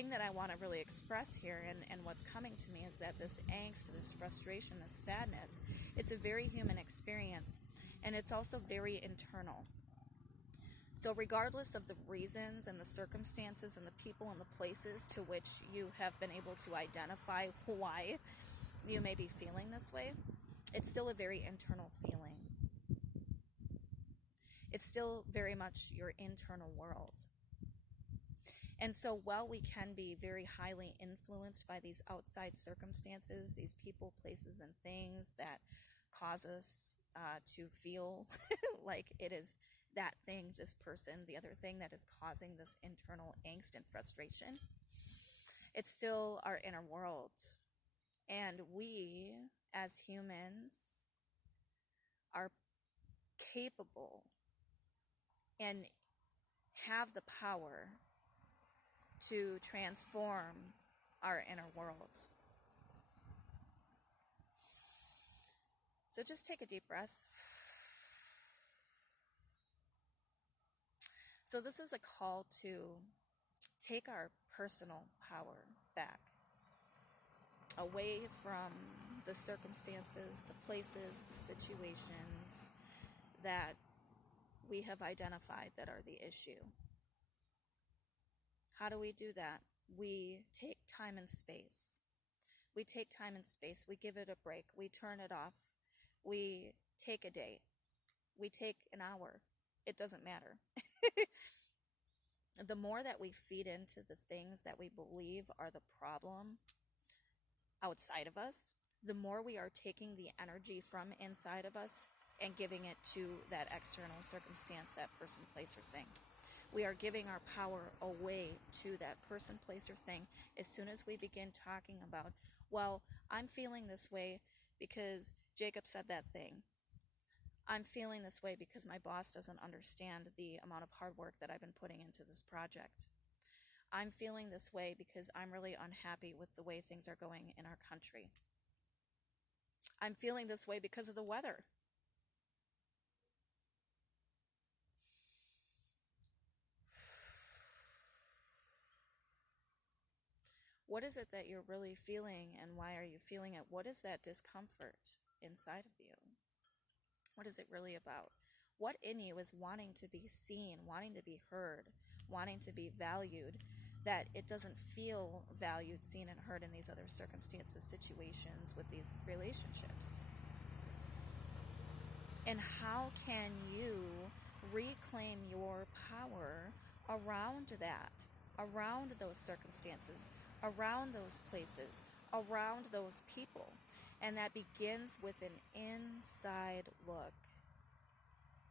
thing that I want to really express here and what's coming to me is that this angst, this frustration, this sadness, it's a very human experience, and it's also very internal. So regardless of the reasons and the circumstances and the people and the places to which you have been able to identify why you may be feeling this way, it's still a very internal feeling. It's still very much your internal world. And so while we can be very highly influenced by these outside circumstances, these people, places, and things that cause us to feel like it is that thing, this person, the other thing that is causing this internal angst and frustration, it's still our inner world. And we, as humans, are capable and have the power to transform our inner world. So just take a deep breath. So this is a call to take our personal power back, away from the circumstances, the places, the situations that we have identified that are the issue. How do we do that? We take time and space. We take time and space. We give it a break. We turn it off. We take a day. We take an hour. It doesn't matter. The more that we feed into the things that we believe are the problem outside of us, the more we are taking the energy from inside of us and giving it to that external circumstance, that person, place, or thing. We are giving our power away to that person, place, or thing as soon as we begin talking about, well, I'm feeling this way because Jacob said that thing. I'm feeling this way because my boss doesn't understand the amount of hard work that I've been putting into this project. I'm feeling this way because I'm really unhappy with the way things are going in our country. I'm feeling this way because of the weather. What is it that you're really feeling, and why are you feeling it? What is that discomfort inside of you? What is it really about? What in you is wanting to be seen, wanting to be heard, wanting to be valued, that it doesn't feel valued, seen, and heard in these other circumstances, situations, with these relationships? And how can you reclaim your power around that, around those circumstances, around those places, around those people? And that begins with an inside look.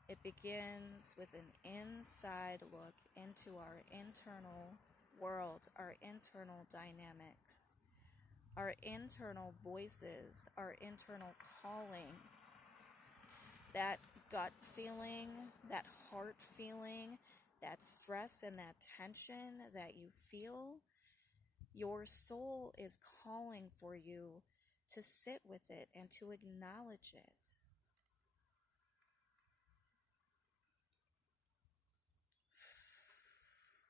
It begins with an inside look into our internal world, our internal dynamics, our internal voices, our internal calling. That gut feeling, that heart feeling, that stress and that tension that you feel, your soul is calling for you to sit with it and to acknowledge it.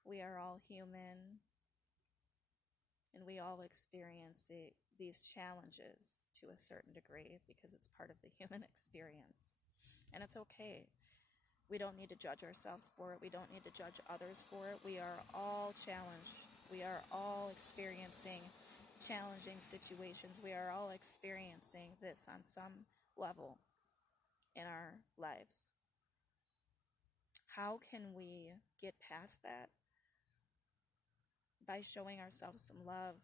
We are all human, and we all experience these challenges to a certain degree because it's part of the human experience. And it's okay. We don't need to judge ourselves for it. We don't need to judge others for it. We are all challenged. We are all experiencing challenging situations. We are all experiencing this on some level in our lives. How can we get past that? By showing ourselves some love,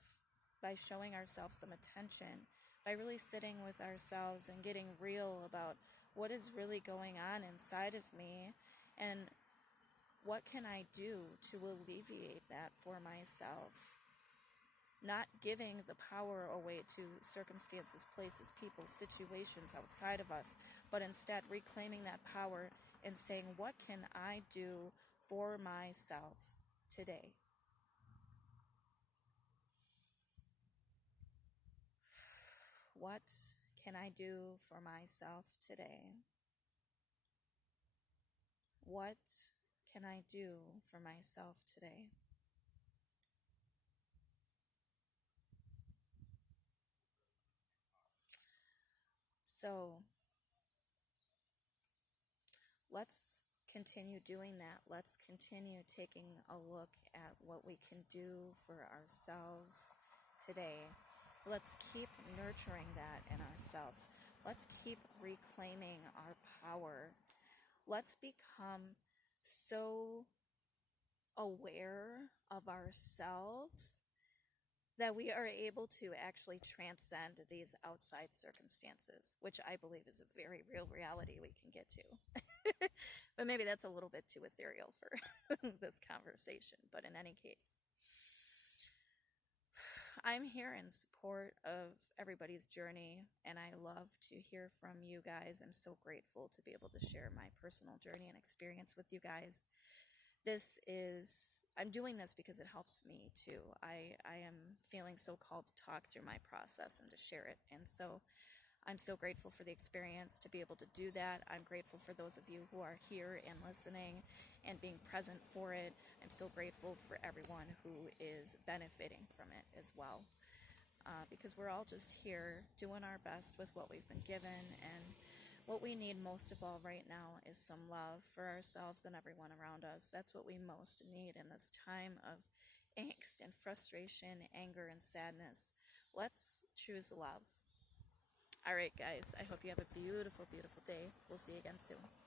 by showing ourselves some attention, by really sitting with ourselves and getting real about what is really going on inside of me and what can I do to alleviate that for myself. Not giving the power away to circumstances, places, people, situations outside of us, but instead reclaiming that power and saying, what can I do for myself today? What can I do for myself today? What can I do for myself today? So let's continue doing that. Let's continue taking a look at what we can do for ourselves today. Let's keep nurturing that in ourselves. Let's keep reclaiming our power. Let's become so aware of ourselves that we are able to actually transcend these outside circumstances, which I believe is a very real reality we can get to. But maybe that's a little bit too ethereal for this conversation. But in any case, I'm here in support of everybody's journey, and I love to hear from you guys. I'm so grateful to be able to share my personal journey and experience with you guys. I'm doing this because it helps me too. I am feeling so called to talk through my process and to share it. And so I'm so grateful for the experience to be able to do that. I'm grateful for those of you who are here and listening and being present for it. I'm so grateful for everyone who is benefiting from it as well. Because we're all just here doing our best with what we've been given, and what we need most of all right now is some love for ourselves and everyone around us. That's what we most need in this time of angst and frustration, anger and sadness. Let's choose love. All right, guys, I hope you have a beautiful, beautiful day. We'll see you again soon.